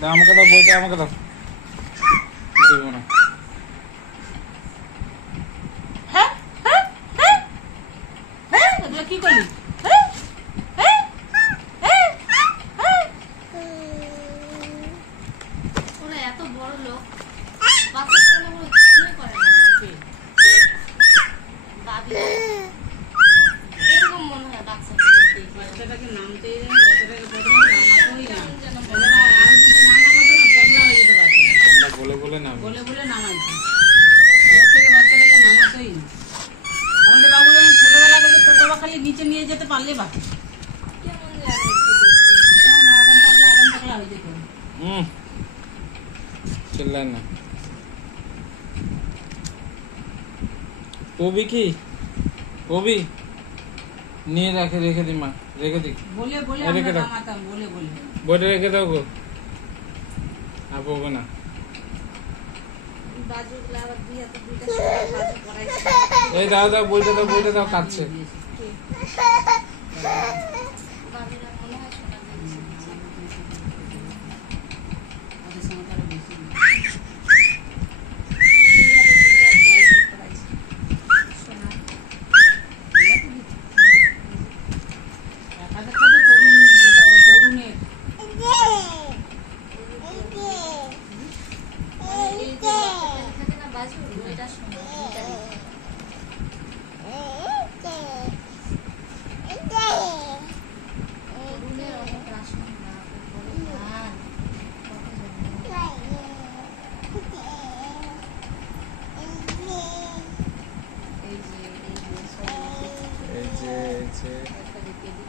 দাও আমাকে দাও, বইটা আমাকে দাও। দেব না। হ্যাঁ হ্যাঁ হ্যাঁ হ্যাঁ এগুলো কি করলি? হ্যাঁ হ্যাঁ হ্যাঁ হ্যাঁ ওরা এত বড় লোক, বাচ্চাগুলো বলে কিছুই করে না। বাবি এরকম মনে হয় বাচ্চাটাকে দেখে। বাচ্চাটাকে নামতেই দেয় না, বাচ্চাটাকে প্রথমে নামাতেই না। এবারে আরো যদি না নামাতো না ট্যাংলা হয়ে যেত বাচ্চাটা। আমরা বলে বলে নাম। বলে বলে নামাইছে। ওর থেকে বাচ্চাটাকে নামাতোই না। আমাদের বাবু যখন ছোটবেলা থেকে তোর বাবা খালি নিচে নিয়ে যেতে পারলে বাকি। কেমন জানি একটু দেখতে। কেমন আদম পাগলা হয়ে যেত। চিল্লাই না। কবি কি? কবি নিয়ে রেখে দি মা, রেখে দি। বলে বলে রেখে আমরা দাও। নামাতাম, বলে বলে। বইটা রেখে দাও গো। আর পড়বে না। বাজুগুলো আবার দুই হাতে দুইটা সময় বাজু পড়াইছে। এই দাও দাও, বইটা দাও, কাটছে। বাবিরা মনে হয় শোনা দিয়েছে। ওদের সঙ্গে তারা বেশি। দুই হাতে দুইটা বাজু পড়াইছে। শোনা। একাদের সাথে তরুণের এই যে বাচ্চাটা থাকে না বাজু, ওইটা শোনা, ওইটা দেখে। তরুণের অনেক রাসমন না, বলে গান, কত জানি। এই যে সব এই যে একটা দেখে দিই।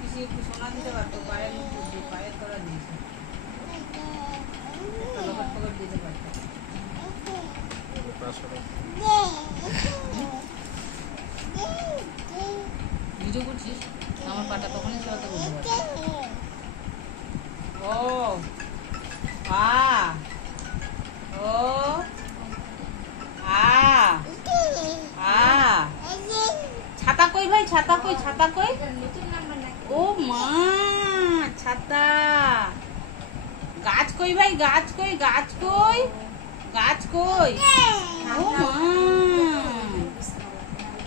কিছু একটু সোনা দিতে পারতো, পায়ের মধ্যে পায়ের তলা দিয়েছে, একটা লকেট ফকেট দিতে পারতো। ভিডিও করছিস? আমার পাটা তখনই চলাতে বলতে পারছি। ও আ ও আ আ ছাতা কই ভাই, ছাতা কই, ছাতা কই? এটা নতুন নাম্বার নাকি? ও মা ছাতা। গাছ কই ভাই, গাছ কই, গাছ কই, গাছ কই? ও মা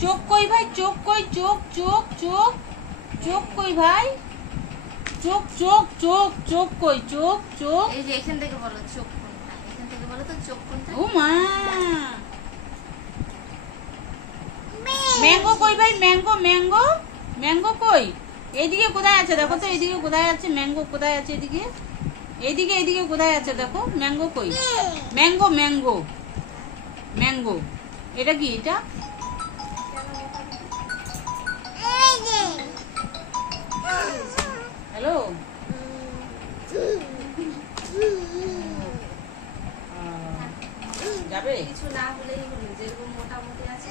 চোখ কই ভাই, চোখ কই, চোখ চোখ চোখ চোখ কই ভাই, চোখ চোখ চোখ চোখ কই, চোখ চোখ। এই যে এখান থেকে বলো চোখ কোনটা, এখান থেকে বলো তো চোখ কোনটা। ও মা ম্যাঙ্গো কই ভাই, ম্যাঙ্গো ম্যাঙ্গো ম্যাঙ্গো কই? এইদিকে কোথায় আছে দেখো তো, এইদিকে কোথায় আছে ম্যাঙ্গো, কোথায় আছে এদিকে, এইদিকে এইদিকে কোথায় আছে দেখো, ম্যাঙ্গো কই? Mango mango mango. এটা কি? এটা হ্যালো যাবে? কিছু না হলেই হলো, যেরকম মোটামুটি আছে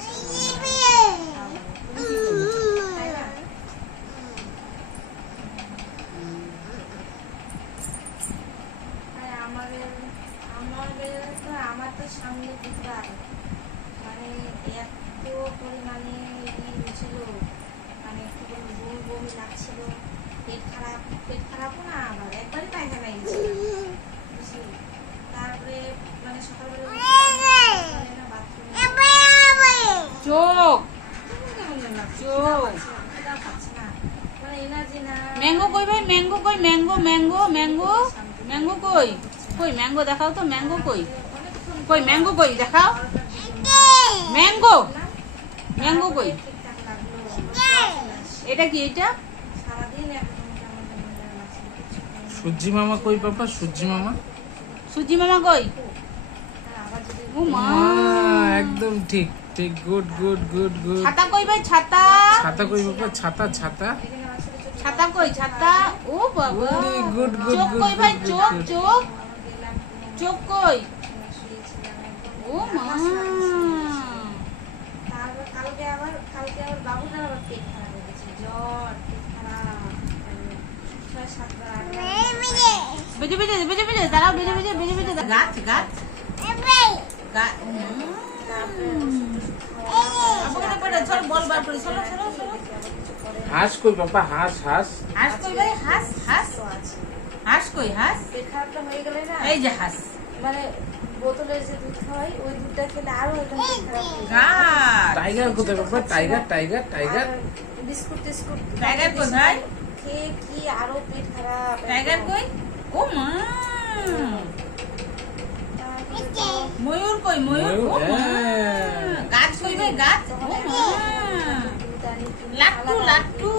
তাই না? আর আমার তো সামনে বুধবার, মানে এত পরিমাণে ছিল, মানে কি বলবো, বমি বমি লাগছিল, পেট খারাপও না, আবার একবারই পায়খানা গেছিল, বুঝলি? তারপরে মানে সকালবেলা চোখ চোখ ম্যাঙ্গো কই ভাই, ম্যাঙ্গো কই, ম্যাঙ্গো ম্যাঙ্গো ম্যাঙ্গো ম্যাঙ্গো কই? কই ম্যাঙ্গো দেখাও তো, ম্যাঙ্গো কই? কই ম্যাঙ্গো কই দেখাও, ম্যাঙ্গো ম্যাঙ্গো কই? এটা কি? এটা সূর্যি মামা কই পাপা, সূর্যি মামা? সুজি মামা কই? ও মা একদম ঠিক ঠিক, গুড গুড গুড গুড। ছাতা কই ভাই, ছাতা? ছাতা কই বাবা, ছাতা ছাতা ছাতা কই, ছাতা? ও বাবা গুড গুড চোখ গুড কই ভাই, গুড চোখ গুড। চোখ চোখ কই? ও মা তারপর কালকে আবার বাবুটার আবার পেট খারাপ হয়ে গেছে, জ্বর, পেট খারাপ, 6-7 বার বেজে বেজে বেজে বেজে দাঁড়াও, বেজে বেজে বেজে বেজে গাছ গাছ গাছ। তারপরে ওষুধ করে চল বল বার করে চলো চলো চলো হাঁস কই বাবা, হাঁস হাঁস। হাঁস কই ভাই, হাঁস হাঁস তো আছে হাঁস কই, হাঁস পেট খারাপটা হয়ে গেলে না এই যে হাঁস মানে বোতলের যে দুধ খাওয়াই ওই দুধটা খেলে আরো একদম পেট খারাপ হয়ে যায় গাছ টাইগার কোথায় বাবা, টাইগার টাইগার টাইগার। আর বিস্কুট টিস্কুট টাইগার কোথায়? খেয়ে কি আরো পেট খারাপ টাইগার কই? ও মা তারপরে তো ময়ূর কই, ময়ূর? ও মা হ্যাঁ। গাছ কই ভাই, গাছ? ও মা দুধ আনি কিনে লাট্টু আলাদা লাট্টু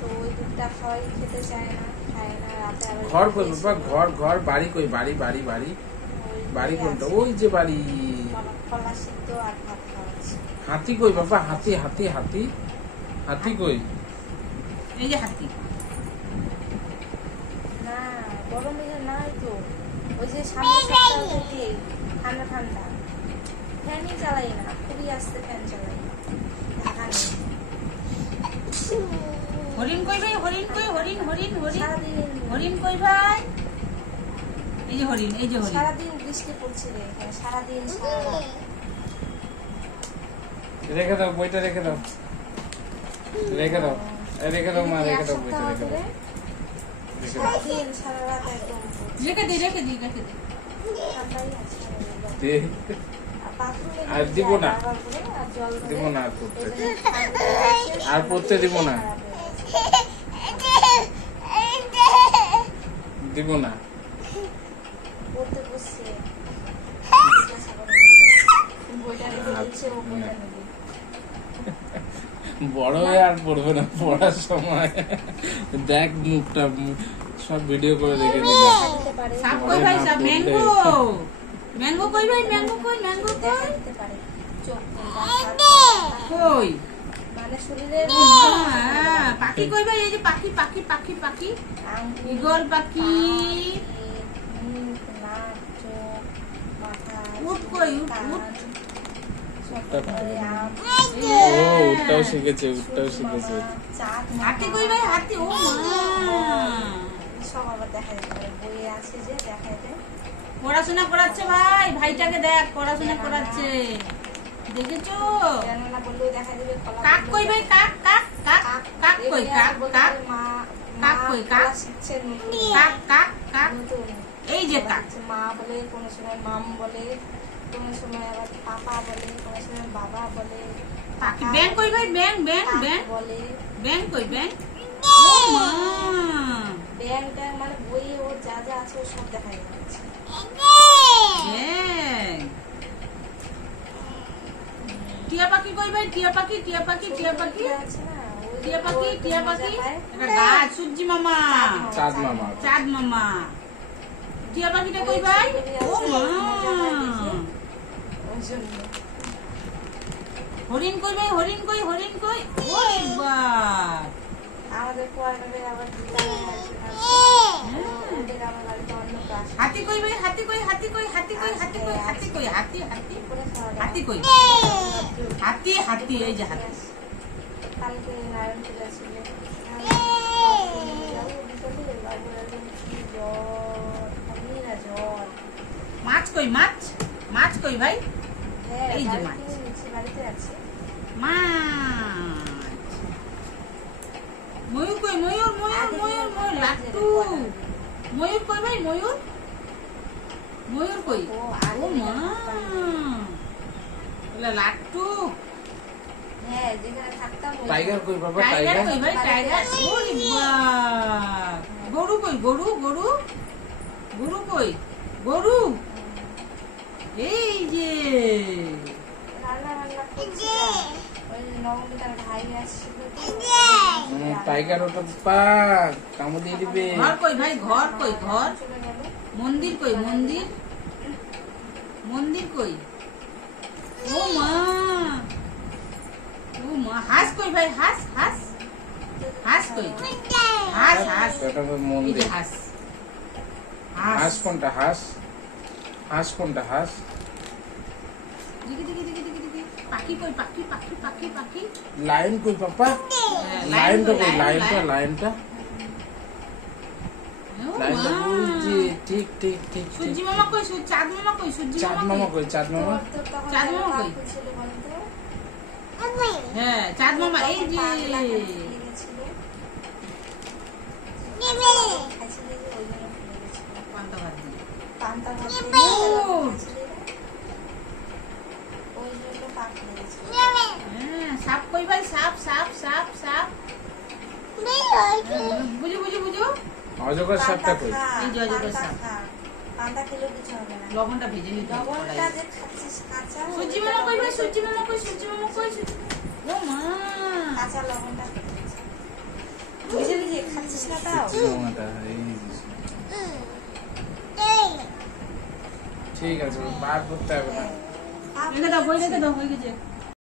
তো ওই দুধটা খাওয়াই খেতে চায় না খায় না রাতে আবার ঘর কই বাবা, ঘর ঘর। বাড়ি কই, বাড়ি বাড়ি বাড়ি বাড়ি কোনটা? ওই যে বাড়ি। বাবা কলা সিদ্ধ আর ভাত খাওয়াচ্ছে হাতি কই বাবা, হাতি হাতি হাতি হাতি কই? এই যে হাতি না গরমে যে নাই তো ওই যে সামনে সপ্তাহ থেকে ঠান্ডা ঠান্ডা ফ্যানই চালাই না খুবই আস্তে ফ্যান চালাই ঢাকা নেই হরিণ কই ভাই, হরিণ কই? হরিণ হরিণ হরিণ সারাদিন হরিণ কই ভাই? এই যে হরিণ, এই যে হরিণ। সারাদিন বৃষ্টি পড়ছে রে এখানে সারাদিন সারা রাত। রেখে দাও বইটা, রেখে দাও, রেখে দাও, রেখে দাও মা, রেখে দাও বইটা, রেখে দাও, রেখে দাও। সারাদিন সারা রাত একদম পড়ছে। রেখে দিই রেখে দিই রেখে দিই। ঠান্ডাই আছে সারাদিন। দে। আর বাথরুমে আর দিব না। বারবার করে আর জল ধরে দিব না আর পড়তে। ওই জন্য ঠান্ডা লাগছে, আর পড়তে দিব না। খারাপ হয়ে গেছে। দিব না। পড়তে বসছে বইটা রেখে দিচ্ছে ও বইটা নেবে বড় হয়ে আর পড়বে না পড়ার সময়। দেখ মুখটা, সব ভিডিও করে রেখে দিলাম। দিতে পারে সাপ কই ভাই, সাপ? ম্যাঙ্গো ম্যাঙ্গো কই ভাই, ম্যাঙ্গো কই, ম্যাঙ্গো দেখা কই? দিতে পারে চোখ কই? মানে শরীরের হ্যাঁ, পাখি কই ভাই? এই যে পাখি পাখি পাখি পাখি আঙ্গুল ঈগল পাখি। মুখ নাক চোখ মাথা উট কই? উট কান, উট সব করে আম ও উঠটাও শিখেছে, উঠটাও শিখেছে। চাঁদ হাতি কই ভাই? হাতি? ও মা সব আবার দেখা যেতে পারে বইয়ে আছে যে দেখা যায় পড়াশোনা করাচ্ছে ভাই, ভাইটাকে দেখ পড়াশোনা করাচ্ছে, দেখেছো? জানালা বললেও দেখা যাবে কলা কাক কই ভাই? কাক কাক কাক কাক কই? কাক কাক মা কাক কই? কাক? কলা শিখছে নতুন কাক কাক কাক নতুন এই যে কাক। মা বলে কোনো সময় মাম বলে কোনো সময় আবার পাপা বলে কোনো সময় বাবা বলে পাখি ব্যাং কই ভাই? ব্যাং ব্যাং কাক ব্যাং বলে ব্যাং কই? ব্যাং? ও মা ব্যাংটা মানে বইয়ে ওর যা যা আছে ও সব দেখা যাচ্ছে ব্যাং। টিয়া পাখি কই ভাই? টিয়া পাখি টিয়া পাখি টিয়া পাখি আছে না ওই টিয়া পাখি ওর টিয়া মজা পাখি পায়। একটা গাছ, সূর্যি মামা, চাঁদ মামা। চাঁদ মামা। টিয়া পাখিটা কই ভাই? ও মা ওই জন্য হরিণ কই ভাই? হরিণ কই? হরিণ কই? ওই বাপ আমাদের কোয়ার্টারে আবার ওদের আমার বাড়িতে অন্য গাছ হাতি কই ভাই? হাতি কই? হাতি কই? হাতি কই? হাতি কই? হাতি কই? হাতি হাতি করে খাওয়া হাতি কই? হাতি হাতি এই যে হাতি। কালকে নারায়ণ পূজা ছিল জ্বর মাছ কই? মাছ মাছ কই ভাই? হ্যাঁ এই যে বাড়িতে মাছ। নিচে বাড়িতে আছে মাছ। ময়ূর কই? ময়ূর ময়ূর ময়ূর ময়ূর লাট্টু। ময়ূর কই ভাই? ময়ূর ময়ূর কই? ও ও মা এলা লাট্টু। হ্যাঁ যেখানে থাকতাম ওই টাইগার কই বাবা, টাইগার টাইগার? কই ভাই? টাইগার ওরে বাপ। গরু কই? গরু গরু গরু কই? গরু এই যে রান্না বান্না করছে ওই নবমী তার ভাই আসছিল টাইগার ওটা পা কামড় দিয়ে দিবে। ঘর কই ভাই? ঘর কই? ঘর চলে গেল মন্দির কই? মন্দির মন্দির কই? ও মা ও মা হাঁস কই ভাই? হাঁস হাঁস হাঁস কই? হাঁস হাঁস ওটা তো এই যে মন্দির। হাঁস হাঁস হাঁস কোনটা? হাঁস হাঁস কোনটা? হাঁস দিকে দিকে দিকে দিকে দিকে পাখি কই? পাখি পাখি পাখি পাখি লাইন কই বাবা? লাইনটা কই? লাইনটা লাইনটা ও লাইনটা মা। বুঝছি। ঠিক ঠিক ঠিক ঠিক। সূর্যি মামা কই? চাঁদ মামা কই? সূর্যি চাঁদ মামা মামা কই? কই? চাঁদ মামা? তোর তখন চাঁদ মামা কই? কাকু ছিল বলতো হ্যাঁ চাঁদ মামা এই যে পাগলা ফুলে গেছিল। খাইছিলে যে ওই জন্য ফুলে গেছিল। পান্তা ভাত দিয়ে। পান্তা ভাত দিয়ে ও! খাইছিলে যে, ওই জন্য পা ফুলে গেছিল। হ্যাঁ সাপ কই ভাই সাপ সাপ সাপ সাপ বুঝু বুঝু বুঝু অজগর সাপটা কই? এই যে অজগর সাপ। পান্তা খেলেও কিছু হবে না। লবণটা ভেজে নিতে হবে লবণটা কড়াইয়ে। যে খাচ্ছিস কাঁচা, সূর্যি মামা কই ভাই সূর্যি মামা কই সূর্যি মামা কই সূর্যি ও মা কাঁচা লবণটা বুঝে বুঝে খাচ্ছিস না তাও। মামাটা, এই যে। ঠিক আছে, বার করতে হবে না। রেখে দাও বই রেখে দাও হয়ে গেছে